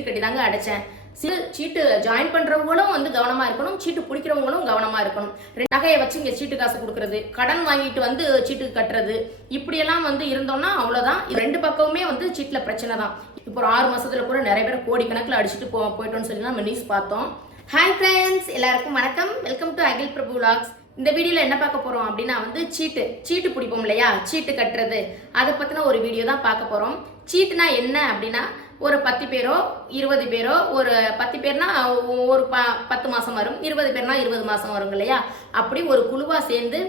சீட்டு கட்டி தாங்க அடைச்சேன். சீட்டு ஜாயின் பண்றவங்களும் வந்து கவனமா இருக்கணும், சீட்டு பிடிக்கிறவங்களும் கவனமா இருக்கணும். நகையை வச்சு இங்க சீட்டு காசு கொடுக்கறது, கடன் வாங்கிட்டு வந்து சீட்டு கட்டுறது, இப்படியெல்லாம் வந்து இருந்தோம்னா அவ்வளவுதான். ரெண்டு பக்கமுமே வந்து சீட்ல பிரச்சனை தான். இப்போ ஒரு 6 மாசத்துல கூட நிறைய பேர் கோடிக்கணக்கில் அடிச்சுட்டு போயிட்டோம்னு சொல்லி நம்ம நியூஸ் பார்த்தோம். ஹாய் ஃப்ரெண்ட்ஸ், எல்லாருக்கும் வணக்கம். Welcome to Akhil Prabhu vlogs. இந்த வீடியோல என்ன பார்க்க போறோம் அப்படின்னா வந்து சீட்டு பிடிப்போம் இல்லையா, சீட்டு கட்டுறது, அதை பத்தின ஒரு வீடியோ தான் பார்க்க போறோம். சீட்டுனா என்ன அப்படின்னா, ஒரு 10 பேரோ 20 பேரோ, ஒரு 10 பேர்னா ஒரு 10 மாசம் வரும், 20 பேர்னா 20 மாசம் வரும் இல்லையா. அப்படி ஒரு குழுவா சேர்ந்து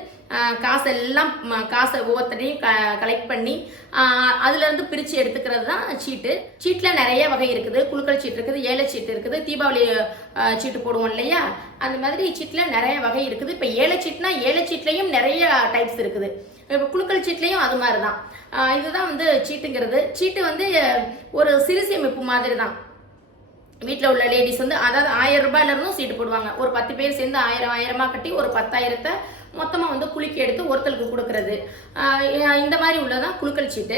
காசை ஒவ்வொருத்தரையும் கலெக்ட் பண்ணி அதுல இருந்து பிரிச்சு எடுத்துக்கிறது தான் சீட்டு. சீட்ல நிறைய வகை இருக்குது. குலுக்கல் சீட்டு இருக்குது, ஏழை சீட்டு இருக்குது, தீபாவளி சீட்டு போடுவோம் இல்லையா, அந்த மாதிரி சீட்ல நிறைய வகை இருக்குது. இப்ப ஏழை சீட்னா ஏழை சீட்லயும் நிறைய டைப்ஸ் இருக்குது. இப்போ குலுக்கல் சீட்லையும் அது மாதிரி தான். இதுதான் வந்து சீட்டுங்கிறது. சீட்டு வந்து ஒரு சிறு சேமிப்பு மாதிரி தான். வீட்டில் உள்ள லேடிஸ் வந்து அதாவது 1000 ரூபாயில இருந்தும் சீட்டு போடுவாங்க. ஒரு 10 பேர் சேர்ந்து 1000 கட்டி ஒரு 10,000 மொத்தமாக வந்து குலுக்கி எடுத்து ஒருத்தருக்கு கொடுக்கறது. இந்த மாதிரி உள்ளதான் குலுக்கல் சீட்டு.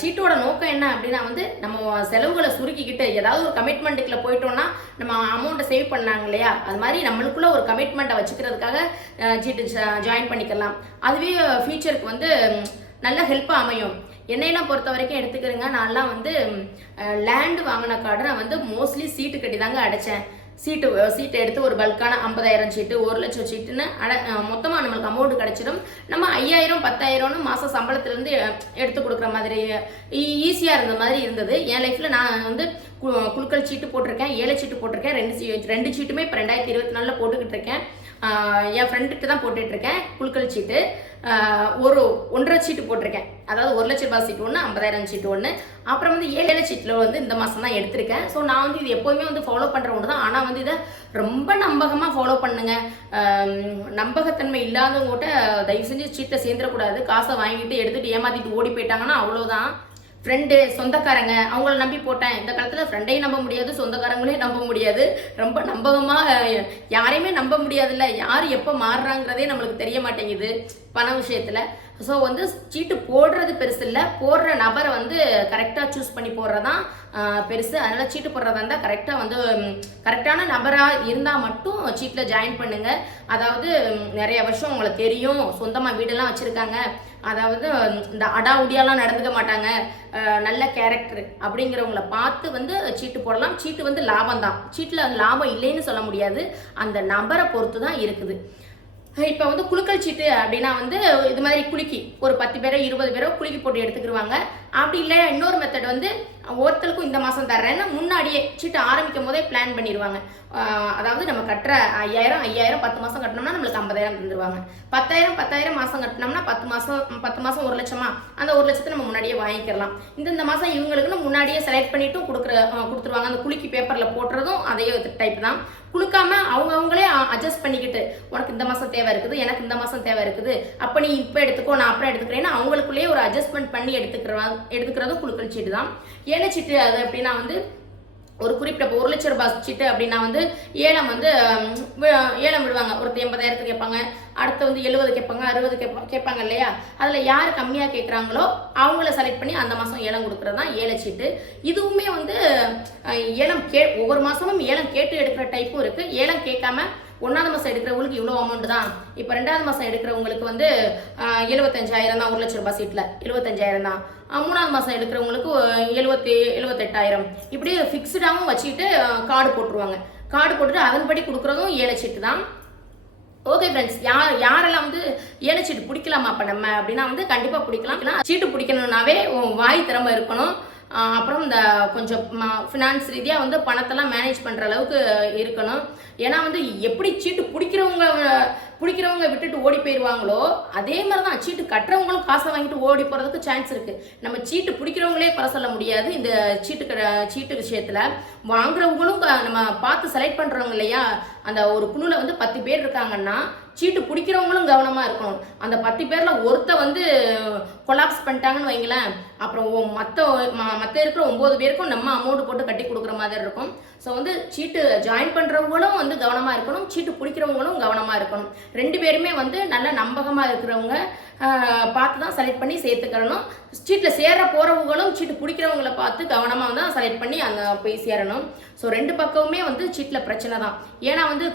சீட்டோட நோக்கம் என்ன அப்படின்னா வந்து நம்ம செலவுகளை சுருக்கிக்கிட்டு ஏதாவது ஒரு கமிட்மெண்ட்டுக்குள்ள போயிட்டோம்னா நம்ம அமௌண்ட்டை சேவ் பண்ணாங்க இல்லையா, அது மாதிரி நம்மளுக்குள்ள ஒரு கமிட்மெண்ட்டை வச்சுக்கிறதுக்காக சீட்டு ஜாயின் பண்ணிக்கலாம். அதுவே ஃபியூச்சருக்கு வந்து நல்ல ஹெல்ப்பாக அமையும். என்னையெல்லாம் பொறுத்த வரைக்கும் எடுத்துக்கிறேங்க, நான்லாம் வந்து லேண்டு வாங்கின கார்டு நான் வந்து மோஸ்ட்லி சீட்டு கட்டி தாங்க அடைச்சேன். சீட்டு எடுத்து ஒரு பல்கான 50,000 சீட்டு, 1 லட்சம் சீட்டுன்னு மொத்தமாக நம்மளுக்கு அமௌண்ட் கிடைச்சிடும். நம்ம 5,000 10,000ன்னு மாதம் சம்பளத்துலேருந்து எடுத்து கொடுக்குற மாதிரி ஈஸியாக இருந்த மாதிரி இருந்தது. என் லைஃப்பில் நான் வந்து குலுக்கல் சீட்டு போட்டிருக்கேன், ஏழை சீட்டு போட்டிருக்கேன். ரெண்டு சீட்டுமே இப்போ 2024 போட்டுக்கிட்டு இருக்கேன். என் ஃப்ரெண்டுகிட்ட தான் போட்டுட்டு இருக்கேன் குலுக்கல் சீட்டு. ஒரு 1.5 சீட்டு போட்டிருக்கேன். அதாவது 1 லட்ச ரூபாய் சீட்டு ஒன்று, 50,000 சீட்டு ஒன்று. அப்புறம் வந்து ஏழை சீட்டில் வந்து இந்த மாதம் தான் எடுத்திருக்கேன். ஸோ நான் வந்து இது எப்போதுமே வந்து ஃபாலோ பண்ணுற ஒன்று தான். ஆனால் வந்து இதை ரொம்ப நம்பகமாக ஃபாலோ பண்ணுங்க. நம்பகத்தன்மை இல்லாதவங்ககிட்ட தயவு செஞ்சு சீட்டை சேர்ந்துடக்கூடாது. காசை வாங்கிட்டு எடுத்துட்டு ஏமாத்திட்டு ஓடி போயிட்டாங்கன்னா அவ்வளோதான். ஃப்ரெண்டு, சொந்தக்காரங்க, அவங்கள நம்பி போட்டேன். இந்த காலத்தில் ஃப்ரெண்டையும் நம்ப முடியாது, சொந்தக்காரங்களையும் நம்ப முடியாது. ரொம்ப நம்பகமாக யாரையுமே நம்ப முடியாதுல்ல. யார் எப்போ மாறுறாங்கிறதே நம்மளுக்கு தெரிய மாட்டேங்குது பண விஷயத்தில். ஸோ வந்து சீட்டு போடுறது பெருசு இல்லை, போடுற நபரை வந்து கரெக்டாக சூஸ் பண்ணி போடுறதான் பெருசு. அதனால் சீட்டு போடுறதா இருந்தால் கரெக்டாக வந்து கரெக்டான நபராக இருந்தால் மட்டும் சீட்டில் ஜாயின் பண்ணுங்க. அதாவது நிறைய வருஷம் உங்களுக்கு தெரியும், சொந்தமாக வீடெல்லாம் வச்சுருக்காங்க, அதாவது இந்த அடாவுடியாலாம் நடந்துக்க மாட்டாங்க, நல்ல கேரக்டர் அப்படிங்கிறவங்கள பார்த்து வந்து சீட்டு போடலாம். சீட்டு வந்து லாபம் தான், சீட்டில் லாபம் இல்லைன்னு சொல்ல முடியாது, அந்த நபரை பொறுத்து தான் இருக்குது. இப்போ வந்து குலுக்கல் சீட்டு அப்படின்னா வந்து இது மாதிரி குலுக்கி ஒரு 10 பேரோ 20 பேரோ குலுக்கி போட்டு எடுத்துக்கிடுவாங்க. அப்படி இல்லை இன்னொரு மெத்தட் வந்து ஒருத்தருக்கும் இந்த மாதம் தர்றேன்னு முன்னாடியே சீட்டு ஆரம்பிக்கும் போதே பிளான் பண்ணிடுவாங்க. அதாவது நம்ம கட்டுற 5,000 10 மாதம் கட்டினோம்னா நம்மளுக்கு 50,000 தந்துடுவாங்க. 10,000 மாதம் கட்டினோம்னா 10 மாதம் 1 லட்சமா, அந்த 1 லட்சத்தை நம்ம முன்னாடியே வாங்கிக்கலாம். இந்த மாதம் இவங்களுக்குன்னு முன்னாடியே செலக்ட் பண்ணிட்டும் கொடுத்துருவாங்க. அந்த குலுக்கி பேப்பரில் போட்டுறதும் அதே டைப் தான். குலுக்காம அவங்களே அட்ஜஸ்ட் பண்ணிக்கிட்டு, உனக்கு இந்த மாதம் தேவை இருக்குது, எனக்கு இந்த மாதம் தேவை இருக்குது, அப்போ நீ இப்போ எடுத்துக்கோ, நான் அப்புறம் எடுத்துக்கிறேன்னா அவங்களுக்குள்ளேயே ஒரு அட்ஜஸ்ட்மெண்ட் பண்ணி எடுத்துக்கிறதும் குலுக்கல் சீட்டு தான். ஏழை சீட்டு அது அப்படின்னா வந்து ஒரு குறிப்பிட்ட 1 லட்ச ரூபாய் சீட்டு அப்படின்னா வந்து ஏலம் விடுவாங்க. ஒரு 80,000 கேட்பாங்க, அடுத்து வந்து 70 கேட்பாங்க, 60 கேட்பாங்க இல்லையா. அதில் யார் கம்மியாக கேட்குறாங்களோ அவங்கள செலக்ட் பண்ணி அந்த மாதம் ஏலம் கொடுக்குறது தான் ஏழை சீட்டு. இதுவுமே வந்து ஒவ்வொரு மாதமும் ஏலம் கேட்டு எடுக்கிற டைப்பும் இருக்குது. ஏலம் கேட்காம 1ஆவது மாதம் எடுக்கிறவங்களுக்கு இவ்வளோ அமௌண்ட் தான், இப்போ 2ஆவது மாதம் எடுக்கிறவங்களுக்கு வந்து 75,000 தான். 1 லட்ச ரூபாய் சீட்டில் 75,000 தான். 3ஆவது மாதம் எடுக்கிறவங்களுக்கு 78,000 இப்படி ஃபிக்ஸ்டாகவும் வச்சுக்கிட்டு கார்டு போட்டுருவாங்க. கார்டு போட்டுட்டு அதன்படி கொடுக்குறதும் ஏழை சீட்டு தான். ஓகே ஃப்ரெண்ட்ஸ், யாரெல்லாம் வந்து ஏழை சீட்டு பிடிக்கலாமா அப்போ நம்ம அப்படின்னா வந்து கண்டிப்பாக பிடிக்கலாம். சீட்டு பிடிக்கணும்னாவே வாய் திறமை இருக்கணும். அப்புறம் இந்த கொஞ்சம் ஃபினான்ஸ் ரீதியாக வந்து பணத்தெல்லாம் மேனேஜ் பண்ணுற அளவுக்கு இருக்கணும். ஏன்னா வந்து எப்படி சீட்டு பிடிக்கிறவங்க விட்டுட்டு ஓடி போயிடுவாங்களோ அதே மாதிரி தான் சீட்டு கட்டுறவங்களும் காசை வாங்கிட்டு ஓடி போகிறதுக்கு சான்ஸ் இருக்குது. நம்ம சீட்டு பிடிக்கிறவங்களே குறை சொல்ல முடியாது. இந்த சீட்டு விஷயத்தில் வாங்குறவங்களும் நம்ம பார்த்து செலக்ட் பண்ணுறவங்க இல்லையா. அந்த ஒரு குழுவில் வந்து 10 பேர் இருக்காங்கன்னா சீட்டு பிடிக்கிறவங்களும் கவனமாக இருக்கணும். அந்த 10 பேரில் ஒருத்த வந்து கொலாப்ஸ் பண்ணிட்டாங்கன்னு வைங்களேன், அப்புறம் மற்ற இருக்கிற 9 பேருக்கும் நம்ம அமௌண்ட் போட்டு கட்டி கொடுக்குற மாதிரி இருக்கும். ஸோ வந்து சீட்டு ஜாயின் பண்ணுறவங்களும் வந்து கவனமாக இருக்கணும், சீட்டு பிடிக்கிறவங்களும் கவனமாக இருக்கணும். 2 பேருமே வந்து நல்ல நம்பகமாக இருக்கிறவங்க பார்த்து தான் செலக்ட் பண்ணி சேர்த்துக்கிறணும். சீட்டில் சேர போகிறவங்களும் சீட்டு பிடிக்கிறவங்கள பார்த்து கவனமாக தான் செலக்ட் பண்ணி போய் சேரணும். ஸோ 2 பக்கமுமே வந்து சீட்டில் பிரச்சனை தான். ஏன்னா வந்து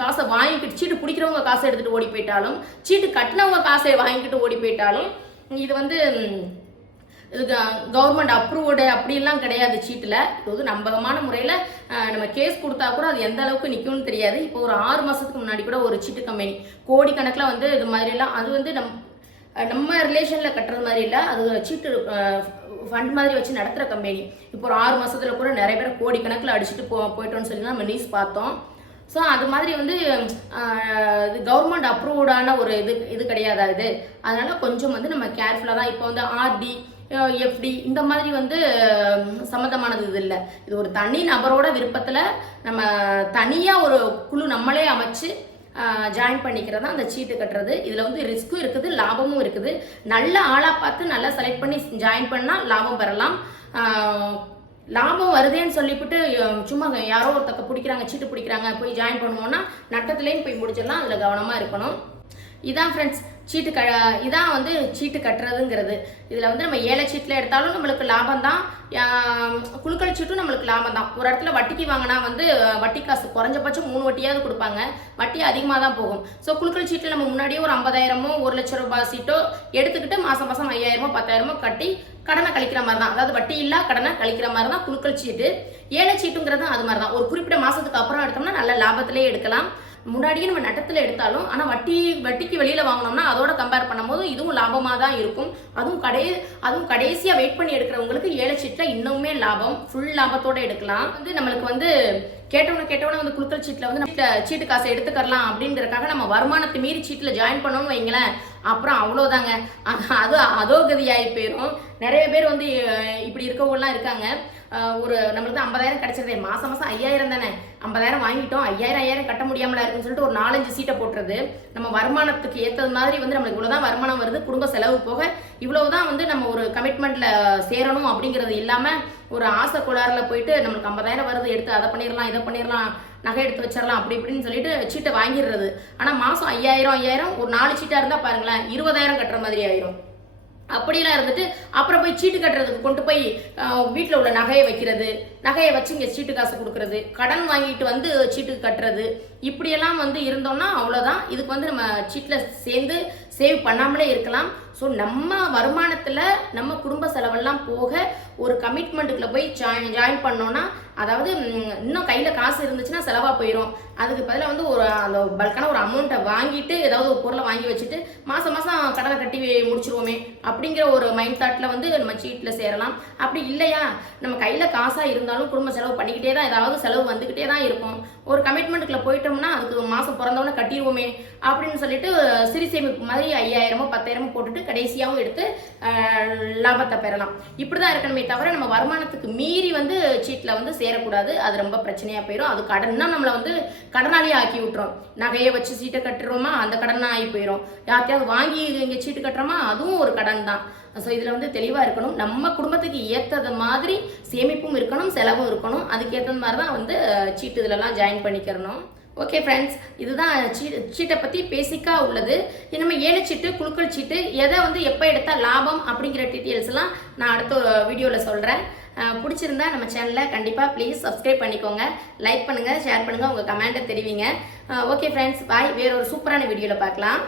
காசை வாங்கிக்கிட்டு சீட்டு பிடிக்கிறவங்க காசை எடுத்துகிட்டு ஓடி போயிட்டாலும், சீட்டு கட்டினவங்க காசை வாங்கிக்கிட்டு ஓடி போயிட்டாலும், இது வந்து இது கவர்மெண்ட் அப்ரூவ்டு அப்படிலாம் கிடையாது. சீட்டில் இது வந்து நம்பகமான முறையில் நம்ம கேஸ் கொடுத்தா கூட அது எந்த அளவுக்கு நிற்கும்னு தெரியாது. இப்போ ஒரு 6 மாதத்துக்கு முன்னாடி கூட ஒரு சீட்டு கம்பெனி கோடிக்கணக்கில் வந்து இது மாதிரிலாம், அது வந்து நம்ம ரிலேஷனில் கட்டுறது மாதிரி இல்லை, அது சீட்டு ஃபண்ட் மாதிரி வச்சு நடத்துகிற கம்பெனி. இப்போ ஒரு 6 மாதத்தில் கூட நிறைய பேர் கோடிக்கணக்கில் அடிச்சுட்டு போயிட்டோன்னு சொல்லி தான் நம்ம நியூஸ் பார்த்தோம். ஸோ அது மாதிரி வந்து இது கவர்மெண்ட் அப்ரூவ்டான ஒரு இது கிடையாது இது. அதனால் கொஞ்சம் வந்து நம்ம கேர்ஃபுல்லாக தான். இப்போ வந்து ஆர்டி, எஃப்டி இந்த மாதிரி வந்து சம்மந்தமானது இது இல்லை. இது ஒரு தனி நபரோட விருப்பத்தில் நம்ம தனியாக ஒரு குழு நம்மளே அமைச்சு ஜாயின் பண்ணிக்கிறது தான் அந்த சீட்டு கட்டுறது. இதில் வந்து ரிஸ்க்கும் இருக்குது, லாபமும் இருக்குது. நல்ல ஆளாக பார்த்து நல்லா செலக்ட் பண்ணி ஜாயின் பண்ணால் லாபம் பெறலாம். லாபம் வருதேன்னு சொல்லிவிட்டு சும்மா யாரோ ஒருத்தக்க பிடிக்கிறாங்க, சீட்டு பிடிக்கிறாங்க, போய் ஜாயின் பண்ணுவோன்னா நட்டத்துலேயும் போய் முடிச்சிடலாம். அதில் கவனமாக இருக்கணும். இதான் ஃப்ரெண்ட்ஸ் இதான் வந்து சீட்டு கட்டுறதுங்கிறது. இதில் வந்து நம்ம ஏழை சீட்டில் எடுத்தாலும் நம்மளுக்கு லாபம் தான், குழுக்கள் சீட்டும் நம்மளுக்கு லாபம் தான். ஒரு இடத்துல வட்டிக்கு வாங்கினா வந்து வட்டி காசு குறைஞ்சபட்சம் 3 வட்டியாவது கொடுப்பாங்க, வட்டி அதிகமாக தான் போகும். ஸோ குழுக்கள் சீட்டில் நம்ம முன்னாடியே ஒரு 50,000மோ 1 லட்சம் ரூபாய் சீட்டோ எடுத்துக்கிட்டு மாதம் 5,000மோ 10,000மோ கட்டி கடனை கழிக்கிற மாதிரி தான். அதாவது வட்டி இல்லா கடனை கழிக்கிற மாதிரி தான் குழுக்கள் சீட்டு. ஏழை சீட்டுங்கிறது அது மாதிரி தான். ஒரு குறிப்பிட்ட மாதத்துக்கு அப்புறம் எடுத்தோம்னா நல்ல லாபத்திலே எடுக்கலாம். முன்னாடியே நம்ம நட்டத்தில் எடுத்தாலும் ஆனால் வட்டிக்கு வெளியில் வாங்கினோம்னா அதோட கம்பேர் பண்ணும்போது இதுவும் லாபமாக தான் இருக்கும். அதுவும் கடைசியாக வெயிட் பண்ணி எடுக்கிறவங்களுக்கு ஏழை சீட்டில் இன்னுமே லாபம், ஃபுல் லாபத்தோடு எடுக்கலாம். வந்து நம்மளுக்கு வந்து கேட்டவன வந்து குழுக்கள் சீட்டில் வந்து நம்ம சீட்டு காசை எடுத்துக்கலாம் அப்படின்றதுக்காக நம்ம வருமானத்தை மீறி சீட்டில் ஜாயின் பண்ணோம்னு வைங்களேன், அப்புறம் அவ்வளோதாங்க, அது அதோ கதியாகி போயிடும். நிறைய பேர் வந்து இப்படி இருக்கவங்கலாம் இருக்காங்க. ஒரு நம்மளுக்கு 50,000 கிடைச்சிருதே, மாதம் 5,000 தானே, 50,000 வாங்கிட்டோம், 5,000 கட்ட முடியாமலா இருக்குன்னு சொல்லிட்டு ஒரு 4-5 சீட்டை போட்டுறது. நம்ம வருமானத்துக்கு ஏற்றது மாதிரி வந்து நம்மளுக்கு இவ்வளோதான் வருமானம் வருது, குடும்ப செலவு போக இவ்வளவுதான் வந்து நம்ம ஒரு கமிட்மெண்ட்ல சேரணும் அப்படிங்கிறது இல்லாமல் ஒரு ஆசை கோளாறுல போயிட்டு நம்மளுக்கு 50,000 வருது, எடுத்து அதை பண்ணிடலாம், இதை பண்ணிடலாம், நகை எடுத்து வச்சிடலாம் அப்படி இப்படின்னு சொல்லிட்டு சீட்டை வாங்கிடுறது. ஆனால் மாதம் 5,000 ஒரு 4 சீட்டாக இருந்தால் பாருங்களேன் 20,000 கட்டுற மாதிரி ஆயிரும். அப்படிலாம் இருந்துட்டு அப்புறம் போய் சீட்டு கட்டுறதுக்கு கொண்டு போய் வீட்டில் உள்ள நகையை வைக்கிறது, நகையை வச்சு இங்கே சீட்டு காசு கொடுக்கறது, கடன் வாங்கிட்டு வந்து சீட்டு கட்டுறது, இப்படியெல்லாம் வந்து இருந்தோம்னா அவ்வளோதான். இதுக்கு வந்து நம்ம சீட்டில் சேர்ந்து சேவ் பண்ணாமலே இருக்கலாம். ஸோ நம்ம வருமானத்தில் நம்ம குடும்ப செலவெல்லாம் போக ஒரு கமிட்மெண்ட்டுக்குள்ளே போய் ஜாயின் பண்ணோன்னா, அதாவது இன்னும் கையில் காசு இருந்துச்சுன்னா செலவாக போயிடும். அதுக்கு பதிலாக வந்து அந்த பல்கான ஒரு அமௌண்ட்டை வாங்கிட்டு ஏதாவது ஒரு பொருளை வாங்கி வச்சுட்டு மாதம் கடனை கட்டி முடிச்சிருவோமே அப்படிங்கிற ஒரு மைண்ட் தாட்டில் வந்து நம்ம சீட்டில் சேரலாம். அப்படி இல்லையா, நம்ம கையில் காசாக இருந்தாலும் குடும்ப செலவு பண்ணிக்கிட்டே தான், ஏதாவது செலவு வந்துக்கிட்டே தான் இருக்கும். ஒரு கமிட்மெண்ட்டுக்குள்ளே போயிட்டோம்னா அதுக்கு மாதம் பிறந்தவொன்னே கட்டிடுவோமே அப்படின்னு சொல்லிட்டு சிறு சேமிப்பு மாதிரி 5,000 10,000 போட்டுட்டு கடைசியாகவும் எடுத்து லாபத்தை பெறலாம். இப்படி தான் இருக்கணுமே தவிர நம்ம வருமானத்துக்கு மீறி வந்து சீட்டில் வந்து சேரக்கூடாது. அது ரொம்ப பிரச்சனையாக போயிடும். அது கடன்னா நம்மளை வந்து கடனாளியே ஆக்கி விட்டுரும். நகையை வச்சு சீட்டை கட்டுறோமா அந்த கடனா ஆகி போயிடும். யார்த்தையாவது வாங்கி இங்கே சீட்டு கட்டுறோமா அதுவும் ஒரு கடன் தான். ஸோ இதில் வந்து தெளிவாக இருக்கணும். நம்ம குடும்பத்துக்கு ஏற்றது மாதிரி சேமிப்பும் இருக்கணும், செலவும் இருக்கணும். அதுக்கேற்றது மாதிரி தான் வந்து சீட்டு இதிலலாம் ஜாயின் பண்ணிக்கிறணும். ஓகே ஃப்ரெண்ட்ஸ், இதுதான் சீட்டை பற்றி பேசிக்காக உள்ளது. நம்ம ஏழை சீட்டு, குழுக்கள் சீட்டு, எதை வந்து எப்போ எடுத்தால் லாபம் அப்படிங்கிற டீட்டெயில்ஸ்லாம் நான் அடுத்த வீடியோவில் சொல்கிறேன். பிடிச்சிருந்தா நம்ம சேனலை கண்டிப்பாக ப்ளீஸ் சப்ஸ்கிரைப் பண்ணிக்கோங்க, லைக் பண்ணுங்கள், ஷேர் பண்ணுங்கள், உங்கள் கமெண்ட்டை தெரிவிங்க. ஓகே ஃப்ரெண்ட்ஸ், பாய். வேற ஒரு சூப்பரான வீடியோவில் பார்க்கலாம்.